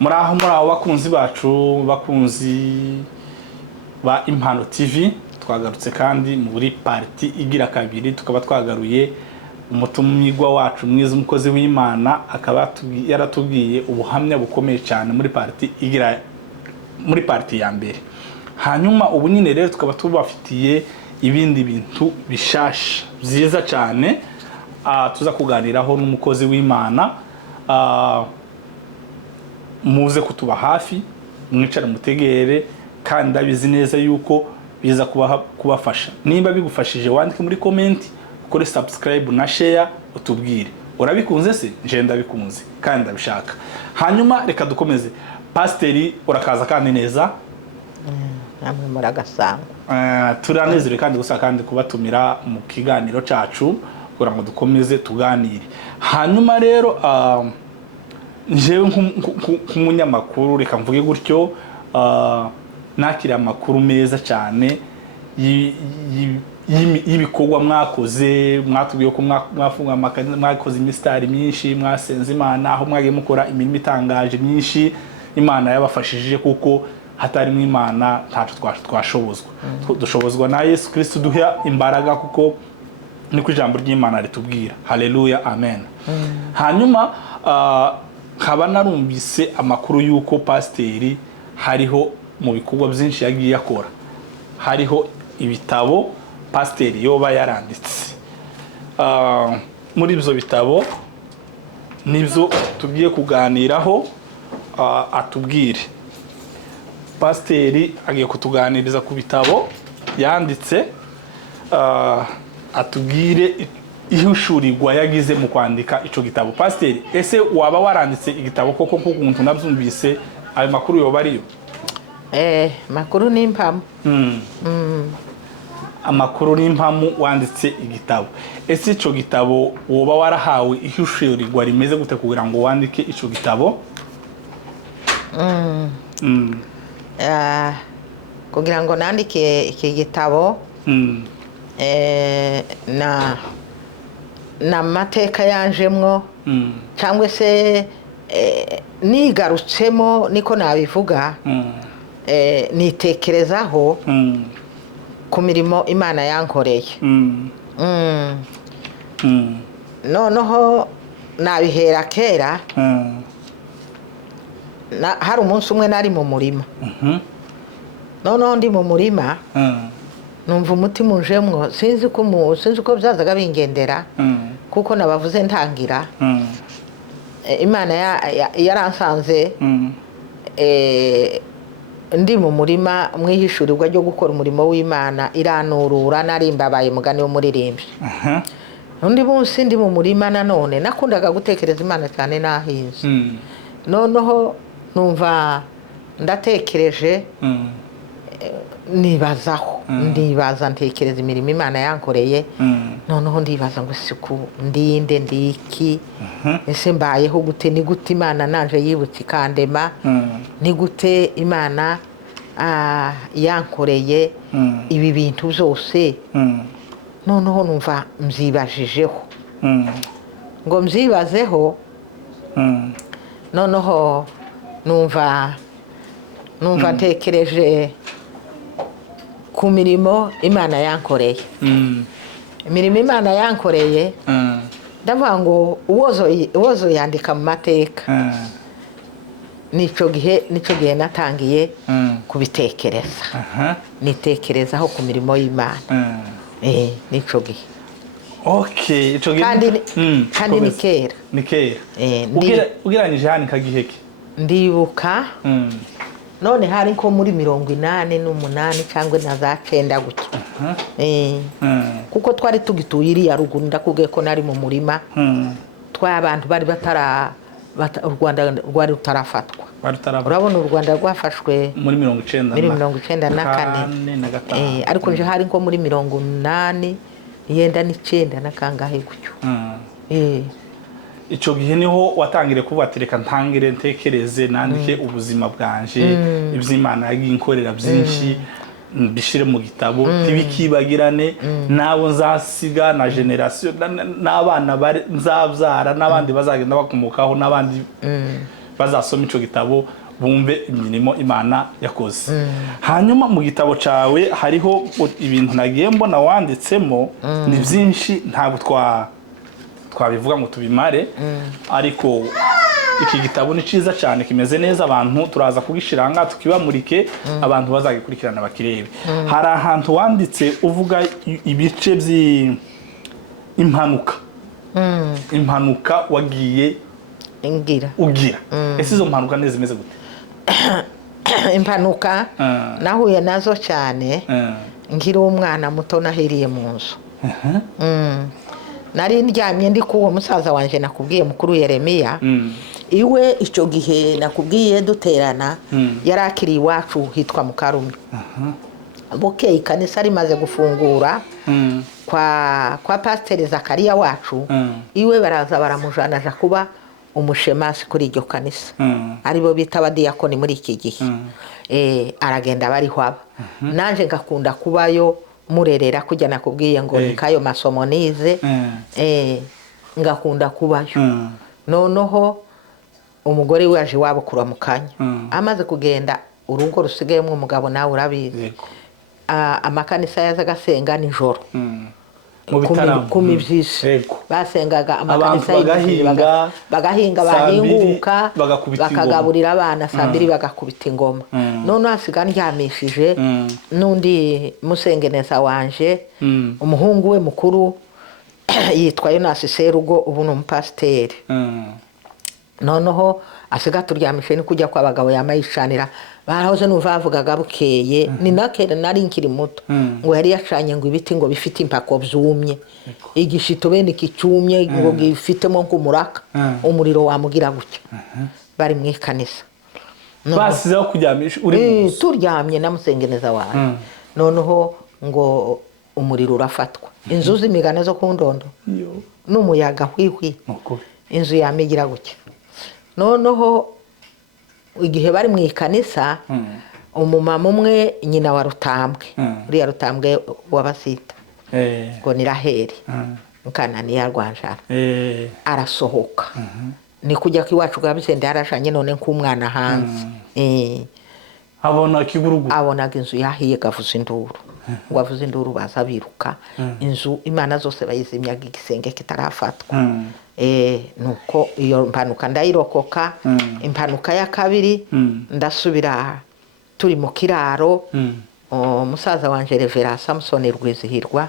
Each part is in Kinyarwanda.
Muraho bakunzi bacu, bakunzi ba Impano TV, twagarutse kandi muri parti igira kabiri, tukaba twagaruye umutumigwa wacu mwiza umukozi w'Imana, akaba yaratubwiye ubuhamya bukomeye cyane muri parti ya mbere. Hanyuma ubu nyine rero tukaba tubafitiye ibindi bintu bishasha byiza cyane tuza kuganiraho n'umukozi w'Imana. Muze kutuba hafi, mwicara mutegere, kandi ndabizi neza yuko biza kubafasha. Nimba bigufashije wandike muri comment, ukore subscribe na share, utubwire urabikunze se, nje ndabikunze kandi ndabishaka. Hanyuma reka dukomeze. Pasiteri urakaza kandi neza, namwe muragasanga. Turanezerewe kandi gusa kandi kubatumira mu kiganiro cyacu kugira ngo dukomeze tuganire. Hanyuma rero njewe nk'umunyamakuru, reka mvuge gutyo, nakira amakuru meza cyane y'ibikorwa mwakoze. Mwatubwiye ko mwakoze imisitari myinshi, mwasenze Imana, aho mwagiye mukora imirimo itangaje myinshi. Imana yabafashije kuko hatarimo Imana ntacyo twashobozwa. Dushobozwa na Yesu Kristo duha imbaraga, kuko niko ijambo ry'Imana ritubwira. Haleluya, amen. Hanyuma nkaba narumvise amakuru y'uko pasiteri hariho mu bikorwa byinshi yagiye akora, hariho ibitabo pasiteri yoba yaranditse. Muri ibyo bitabo nibyo tugiye kuganiraho. Atubwire, pasiteri agiye kutuganiriza ku bitabo yanditse, atubwire ihushurirwa yagize mu kwandika ico gitabo. Pasiteri, ese waba waranditse igitabo koko nk'ukuntu nabyumvise? Ayo makuru yoba ariyo? Makuru ni impamo. Amakuru ni impamo, wanditse igitabo. Ese ico gitabo woba warahawe ihushurirwa rimeze gute kugira ngo wandike ico gitabo? Kugira ngo nandike iki gitabo, na mateka yanjemwo, cyangwa se nigarutsemo, niko nabivuga, nitekerezaho ku mirimo Imana yankoreye. Noneho nabihera kera. Hari umunsi umwe nari mu murima, noneho ndi mu murima, numva umutima unjemwo, sinzi uko byazaga bingendera, kuko nabavuze ntangira. Imana yaransanze ndi mu murima mwihishurirwa ryo gukora umurimo w'Imana, iranurura, nari mbabaye mugani w'umuririmbyi. Undi munsi ndi mu murima nanone nakundaga gutekereza Imana cyane nahinze. Noneho numva ndatekereje, nibazaho, ndibaza ntekereza imirimo Imana yankoreye. Noneho ndibaza ngo siku ndinde ndiki, ese mbayeho gute, ni gute Imana nanje yibutse ikandema, ni gute Imana yankoreye ibi bintu byose. Noneho numva mzibajijeho, ngo mzibazeho. Noneho numva ntekereje ku mirimo Imana yankoreye. Imirimo Imana yankoreye, ndavuga ngo uwozo yandika mu mateka. Nico gihe natangiye kubitekereza, nitekerezaho ku mirimo y'Imana. Nico gihe. Okay, ico gihe kandi ni kera. Ni kera. Ugereranyije hani kagiheke? Ndibuka none hari nko muri 88 cyangwa na za 9 gutyo. Kuko twari tugituye iriya ruguru, ndakubwiye ko nari mu murima. Abantu bari u Rwanda rwari rutarafatwa. Urabona u Rwanda rwafashwe muri 1994. Ariko nje hari nko muri 89 na kangahe gutyo. Ico gihe niho watangire kubatereka ntangire ntekereze nandike ubuzima bwanje, iby'Imana yaginkorera byinshi, bishire mu gitabo, tibikibagirane nabo nzasiga na generation, n'abana nzabyara, n'abandi bazagenda bakomokaho, n'abandi bazasoma ico gitabo bumve imirimo Imana yakoze. Hanyuma mu gitabo cawe hariho ibintu nagiye mbona wanditsemo ni byinshi ntabwo twabivuga ngo tubimare, ariko iki gitabo ni ciza cyane kimeze neza, abantu turaza kugishiranga tukibamurike abantu bazagikurikirana bakirebe. Hari ahantu wanditse uvuga ibice impanuka wagiye ugira. Ese izo mpanuka nezimeze gute? Impanuka nahuye nazo cyane nkiri umwana muto nahiriye mu nzu. Nari ndyamye ndi kuwo musaza wanje nakubwiye mukuru Yeremiya, iwe icyo gihe nakubwiye duterana yarakiri iwacu hitwa mu Karumi. Bukeye ikanisa rimaze gufungura kwa Pasiteri Zakariya wacu, iwe baraza baramujana aja kuba umushemasi kuri iryo kanisa, aribo bita abadiyakoni muri iki gihe. Aragenda bariho aba, nanje ngakunda kubayo murerera kujya nakubwiye ngo nikayo masomo nize, ngakunda kubayo. Noneho umugore we aje wabo kuramukanya, amaze kugenda urugo rusigayemo umugabo nawe urabizi, amakanisa yazaga asenga nijoro kumi byinshi basengaga amakanisa bagahinga bahinguka bakagaburira abana saa 2 bagakubita ingoma. None hasiga ndyamishije n'undi musengeneza wanje, umuhungu we mukuru yitwa Yonasi Serugo, ubu ni umupasiteri. Noneho asiga turyamishe ni kujya kwa bagabo yamayishanira, barahoze nuvavugaga bukeye ni nakere nari nkiri muto ngo yari yacanye ngo ibiti ngo bifite impako byumye, igishito bene kicyumye ngo gifitemo nk'umuraka, umuriro wamugira gutya. Bari mu ikanisa basizeho kuryamisha uri turyamye na musengeneza wawe. Noneho ngo umuriro urafatwa, inzu z'imigano zo kundondo n'umuyaga hwihwi, inzu yamigira gutya. Noneho igihe bari mu ikanisa, umumama umwe nyina wa Rutambwe, uriya Rutambwe w'Abasita ngo ni Raheli Mukanani ya Rwanjara, arasohoka ni kujya kiwacu gabisende arashanye none nk'umwana hanze. abona kigurugu, abonaga inzu yahiye gavuza induru, ngo avuza induru baza biruka, inzu Imana zose bayizimyaga igisenge kitarafatwa. Nuko iyo mpanuka ndayirokoka. Impanuka ya kabiri ndasubira turi mu kiraro, umusaza wanje Revera Samson Rwizihirwa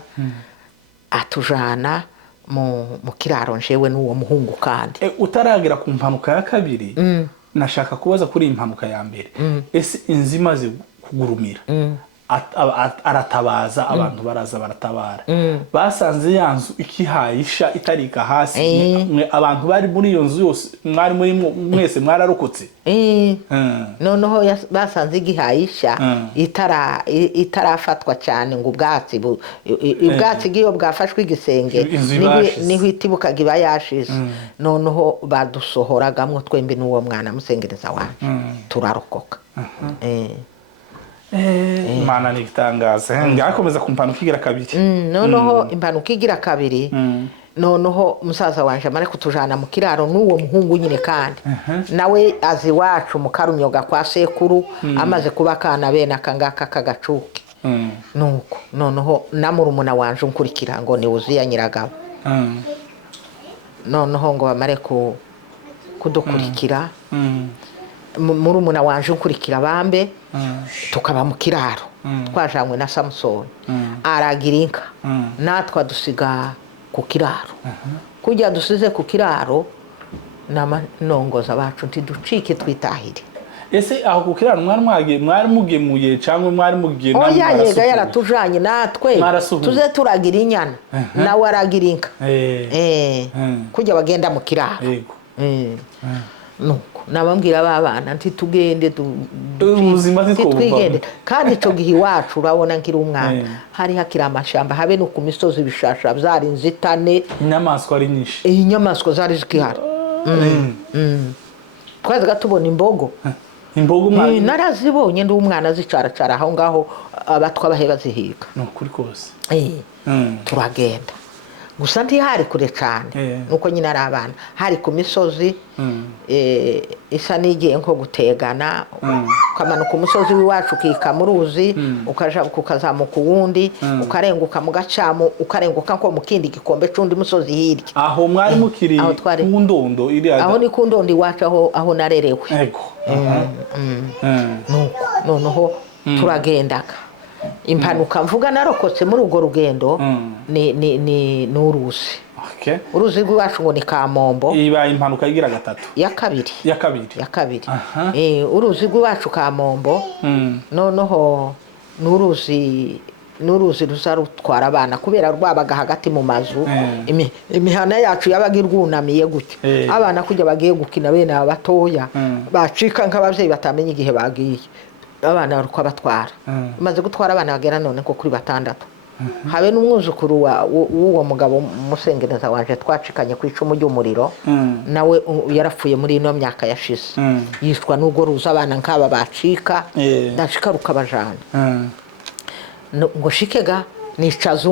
atujana mu kiraro njewe n'uwo muhungu kandi. Utaragira ku mpanuka ya kabiri, nashaka kubaza kuri impanuka ya mbere. Ese inzimaze kugurumira aratabaza, abantu baraza baratabara, basanze yanzu ikihayisha itarika hasi, abantu bari muri iyo nzu yose mwari muri mwese mwararokotse. Noneho basanze igihayisha itarafatwa cyane ngo ubwatsi bw'iyo bwafashwe igisenge niho itibukaga iba yashize. Noneho badusohoragamwo twembe n'uwo mwana musengereza wacu turarokoka. Imana ni igitangaza. Ngakomeza ku mpanuka igira kabiri. Noneho impanuka igira kabiri, noneho musaza wanje amare kutujana mu kiraro n'uwo muhungu nyine kandi nawe azi wacu mu Karumyoga kwa sekuru, amaze kuba kana bene akangaka kagacuke. Nuko noneho namurumuna wanje unkurikira ngo ni Uziya Nyiragabo. Noneho ngo bamare kudukurikira, murumuna wanje unkurikira bambe, tukaba mu kiraro twajanywe na Samusoni aragira inka, natwa dusiga ku kiraro. Kujya dusize ku kiraro n'amanongoza bacu ntiducike twitahire. Ese aho ku kiraro mwari mugemuye cyangwa mwari mugiye namwe barasuka? Oya, yega yaratujanye natwe tuze turagira inyana nawe aragira inka. Kujya bagenda mu kiraro. Nuko nabambwira babana nti tugende ubuzima twigende, kandi ico gihe iwacu urabona nkiri umwana hari hakira amashamba, habe no ku misozi bishasha byari inzitane, inyamaswa ari nyinshi, inyamaswa zari zikihari. Twazaga tubona imbogo narazibonye ndi umwana zicaracara aho ngaho abatwa bahe bazihiga. No kuri kose. Turagenda gusa ntihari kure cyane nuko nyine ari abana hari ku misozi isa n'igiye nko gutegana ukamanuka umusozi w'iwacu ukika mu ruzi ukazamuka uwundi ukarenguka mu gacamu ukarenguka nko mu kindi gikombe c'undi musozi hirya aho mwari mukiri ku ndondo aho ni ku ndondo iwacu aho narerewe nuko noneho turagendaga impanuka mvuga narokotse muri urwo rugendo ni uruzi uruzi rw'iwacu ngo ni Kamombo iba impanuka igira gatatu ya kabiri uruzi rw'iwacu Kamombo noneho n'uruzi ruza rutwara abana kubera rwabaga hagati mu mazu imihana yacu yabaga irwunamiye gutyo abana kujya bagiye gukina bene abatoya bacika nk'abavyeyi batamenya igihe bagiye abana baruko batwara maze gutwara abana bagera none ko kuri 6 habe n'umwuzukuru w'uwo mugabo musengereza wanje twacikanye ku icumu ry'umuriro nawe yarapfuye muri ino myaka yashize yishwa n'ugo ruza abana nk'aba bacika ndashika rukabajana ngo shikega nicaza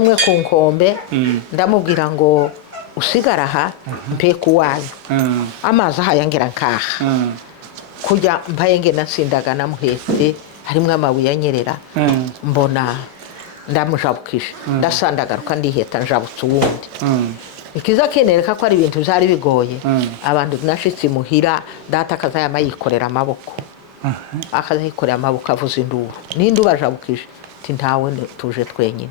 umwe ku nkombe ndamubwira ngo usigara aha mpe kuwayo amazi ahayangera nkaha kujya mbaye ngena nsindaga namuhetse harimwe amabuye anyerera mbona ndamujabukije ndasandagaruka ndiheta njabutse uwundi ikiza kenereka ko ari ibintu byari bigoye abantu nashitse muhira data akazayama yikorera amaboko akazayikorera amaboko avuza induru ninde ubajabukije ati ntawe tuje twenyine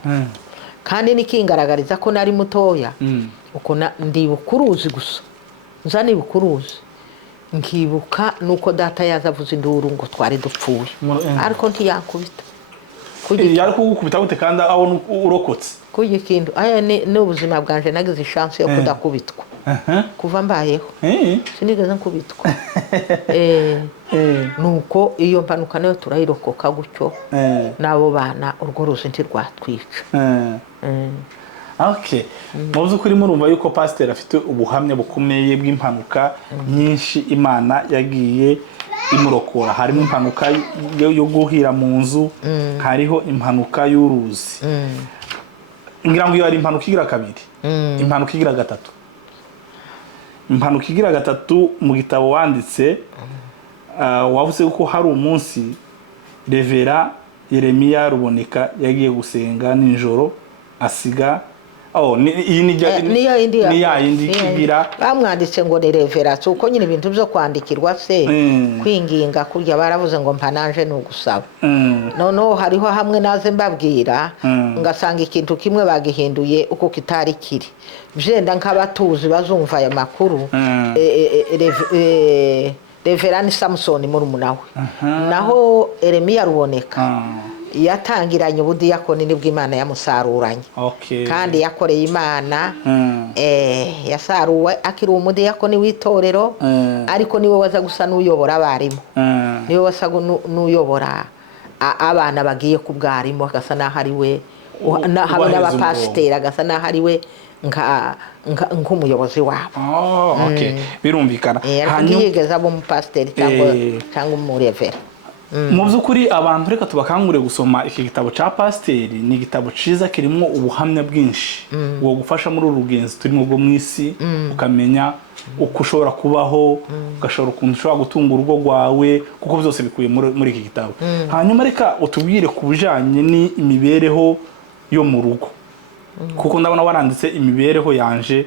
kandi nikingaragariza ko nari mutoya uko ndibukuruzi gusa nzani bukuruzi nkibuka nuko data yazavuza induru ngo twari dupfuye ariko ntiyankubita yari kugukubita gute kandi aho urokotse kujya ikintu aya ni ubuzima bwanje nagize chance yo kudakubitwa kuva mbayeho sinigeze nkubitwa nuko iyo mpanuka nayo turayirokoka gutyo nabo bana urwo ruzi ntirwatwica Okay. Muzi kuri murumva yuko pastor afite ubuhamya bukomeye bw'impanuka nyinshi Imana yagiye imurokora. Harimo impanuka yo guhira mu nzu, hariho impanuka y'uruzi. Ngira ngo iyo ari impanuka igira kabiri, impanuka igira gatatu. Impanuka igira gatatu mu gitabo wanditse wavuze ko hari umunsi Revera Yeremiya Ruboneka yagiye gusenga ninjoro asiga niyo indi kigira bamwanditse ngo ni reverence uko nyine ibintu byo kwandikirwa se kwinginga kurya baravuze ngo mpananje n'ugusaba noneho hariho hamwe naze mbabwira ngasanga ikintu kimwe bagihinduye uko kitari kiri byenda nk'abatuzi bazumva aya makuru Reverend Samson murumunawe naho Yeremiya Ruboneka yatangiranye ubudiyakoni nibwo Imana yamusaruranye kandi yakoreye Imana yasaruwe akiri umudiyakoni w'itorero ariko niwe waza gusa n'uyobora abarimu niwe wasa n'uyobora abana bagiye ku bwarimu agasa naho ari we habe n'abapasiteri agasa naho ari we nk'umuyobozi wabo birumvikana hanyuma yigeze abo umupasiteri cyangwa umurevera mu by'ukuri abantu reka tubakangure gusoma iki gitabo cya pasiteri ni igitabo cyiza kirimo ubuhamya bwinshi bwo gufasha muri uru rugenzi turimo rwo mu isi ukamenya uko ushobora kubaho ugashobora ukuntu ushobora gutunga urugo rwawe kuko byose bikuye muri iki gitabo hanyuma reka utubwire ku bijyanye n'imibereho yo mu rugo kuko ndabona waranditse imibereho yanje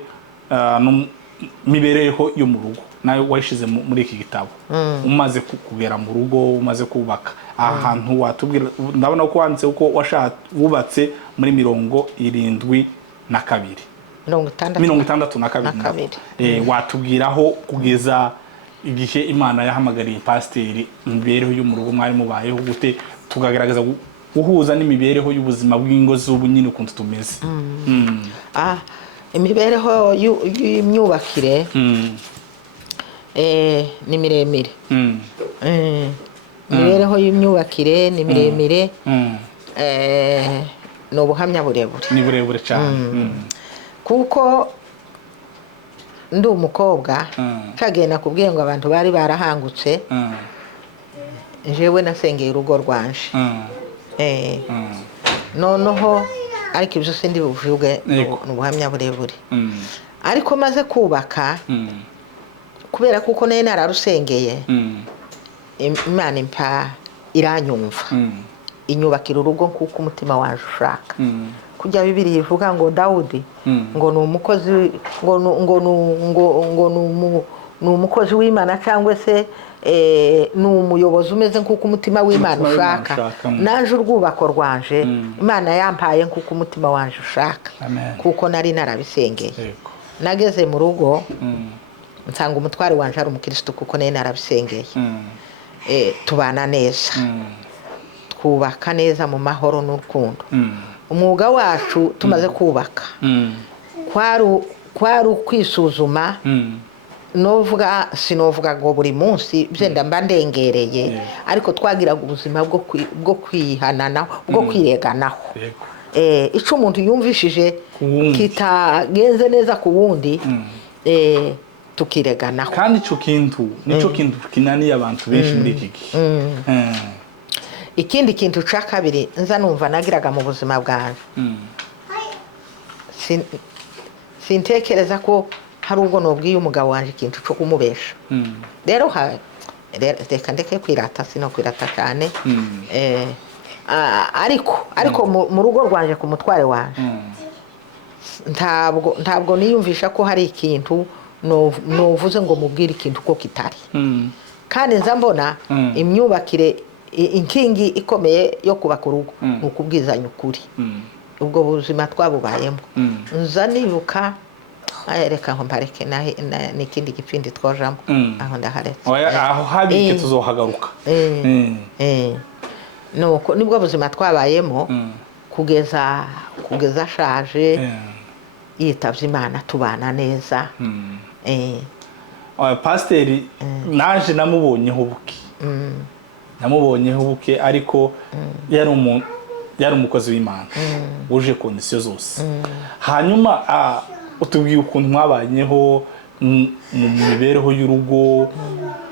n'imibereho yo mu rugo nayo wayishize muri iki gitabo umaze kugera mu rugo umaze kubaka ahantu watubwira ndabona ko wanditse uko wubatse muri 72 62 watubwiraho kugeza igihe Imana yahamagariye pasiteri imibereho yo mu rugo mwari mubayeho gute tugagaragaza guhuza n'imibereho y'ubuzima bw'ingo z'ubu nyine ukuntu tumeze imibereho y'imyubakire ni miremire imibereho y'imyubakire ni miremire ni ubuhamya burebure ni burebure cyane kuko ndi umukobwa kagenda kubwiye ngo abantu bari barahangutse jewe nasengeye urugo rwanje noneho ariko ibyo sindi buvuge n'ubuhamya burebure ariko maze kubaka kubera kuko nayo nararusengeye Imana impa iranyumva inyubakira urugo kuko umutima waje ushaka kujya Bibiliya ivuga ngo Dawudi ngo ni umukozi ni umukozi w'Imana cyangwa se ni umuyobozi umeze nk'uko umutima w'Imana ushaka naje urwubako rwanje Imana yampaye nk'uko umutima wanje ushaka kuko nari narabisengeye nageze mu rugo nsanga umutware wanje ari umukristo kuko nari narabisengeye tubana neza twubaka neza mu mahoro n'urukundo umwuga wacu tumaze kubaka kwari ukwisuzuma sinovuga ngo buri munsi byenda mba ndengereye ariko twagiraga ubuzima bwo kwihananaho bwo kwireganaho icyo umuntu yumvishije kitagenze neza ku wundi tukireganaho kandi icyo kintu nicyo kintu kinaniye abantu benshi muri iki gihe ikindi kintu cya kabiri nza numva nagiraga mu buzima bwanjye sintekereza ko hari ubwo nubwiye umugabo wanjye ikintu cyo kumubesha rero reka ndeke kwirata sino kwirata cyane ariko mu rugo rwanjye ku mutware wanjye ntabwo niyumvisha ko hari ikintu nuvuze ngo mubwire ikintu ko kitari kandi nza mbona imyubakire inkingi ikomeye yo kubaka urugo ni ukubwizanya ukuri ubwo buzima twabubayemo nza nibuka reka ngo mbareke n'ikindi gipindi twajamo aho ndaharetse aho habike tuzohagaruka nuko nibwo buzima twabayemo kugeza ashaje yitavye Imana tubana neza pasiteri naje namubonyeho buke ariko yari umukozi w'Imana wuje kondisiyo zose hanyuma utubwiye ukuntu mwabanyeho mu mibereho y'urugo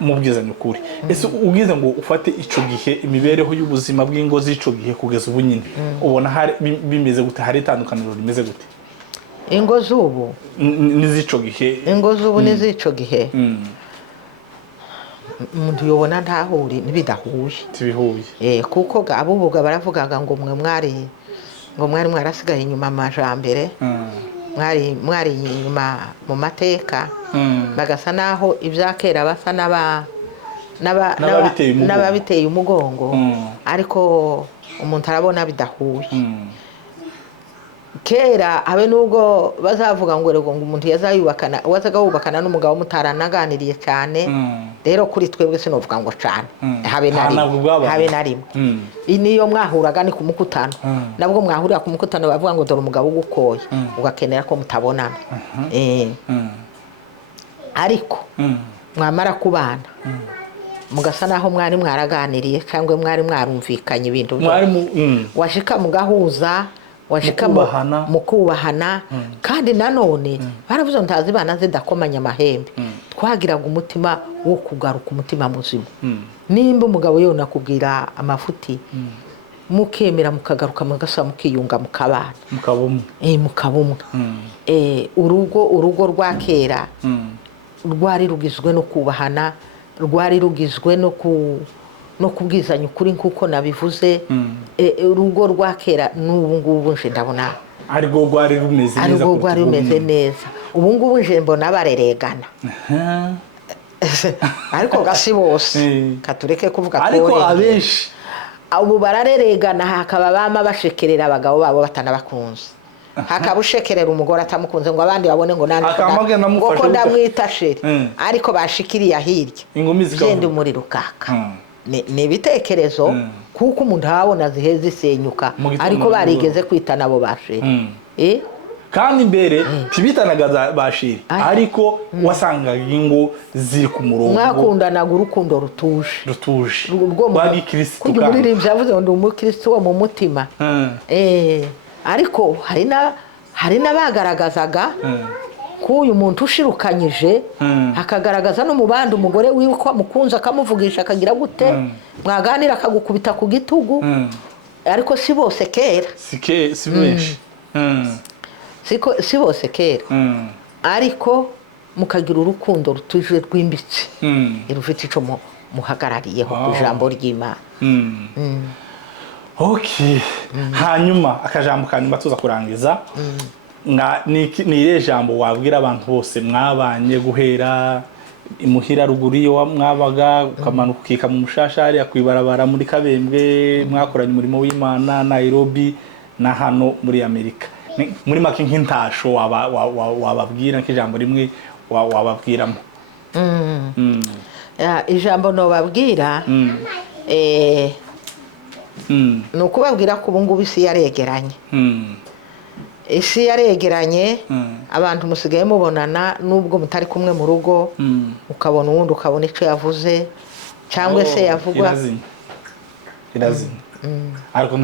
mubwizanya ukuri ese ubwize ngo ufate icyo gihe imibereho y'ubuzima bw'ingo z'icyo gihe kugeza ubu nyine ubona bimeze gute hari itandukaniro rimeze gute ingo z'ubu n'iz'icyo gihe ingo z'ubu n'iz'icyo gihe umuntu yobona ntahuri ntibidahuye kuko abubuga baravugaga ngo mwari mwarasigaye inyuma amajambere mwari inyuma mu mateka bagasa naho ibyakera basa n'ababiteye umugongo ariko umuntu arabona bidahuye kera habe nubwo bazavuga ngo rego ngo umuntu wazaga wubakana n'umugabo mutaranaganiriye cyane rero kuri twebwe sinovuga ngo cyane habe na rimwe niyo mwahuraga ni ku mukutano nabwo mwahurira ku mukutano bavuga ngo dore umugabo ugukoye ugakenera ko mutabonana ariko mwamara kubana mugasa naho mwari mwaraganiriye cyangwa mwari mwarumvikanye ibintu washika mugahuza washika mu kubahana kandi nanone baravuze ntazi bana zidakomanya amahembe twagiraga umutima wo kugaruka umutima muzima nimba umugabo yona kubwira amafuti mukemera mukagaruka mugasa mukiyunga mukabana mukabumwe urugo rwa kera rwari rugizwe no kubahana rwari rugizwe no kubwizanya ukuri nkuko nabivuze urugo rwa kera n'ubu ngubu nje ndabona ariko rwari rumeze neza ubu ngubu nje mbona bareregana ariko gasi bose katureke kuvuga ko ariko abenshi ubu barareregana hakaba bama bashekerera abagabo babo batanabakunze hakabushekerera umugore atamukunze ngo abandi babone ngo ngo ndamwita sheri ariko bashikiriye hirya genda umuriro ukaka ni ibitekerezo kuko umuntu abona ziheze isenyuka ariko barigeze kwita nabo basheri kandi mbere tibitanaga bashiri ariko wasangaga ingo ziri ku murongo mwakundanaga urukundo rutuje rw'igikristo kugira umuririmbyi yavuze ngo ndi umukristo wo mu mutima ariko hari n'abagaragazaga ko uyu muntu ushirukanyije akagaragaza no mu bandi umugore wiwe ko amukunze akamuvugisha akagira gute mwaganira akagukubita ku gitugu ariko si bose kera si benshi si bose kera ariko mukagira urukundo rutuje rwimbitse rufite ico muhagarariyeho ku ijambo ry'Imana. Okay. Hanyuma akajambo kanyuma tuza kurangiza ni ire jambo wabwira abantu bose mwabanye guhera imuhira ruguru iyo mwabaga ukamanuka ukika mu mushashari akwibarabara muri Kabembwe mwakoranye umurimo w'Imana Nairobi na hano muri Amerika, muri make nk'intasho wababwira nk'ijambo rimwe wababwiramo? Ijambo no babwira no kubabwira ko ubu ngubu isi yaregeranye. Isi yaregeranye, abantu musigaye mubonana nubwo mutari kumwe mu rugo, ukabona uwundi ukabona ico yavuze cyangwa se yavugwa irazimye ariko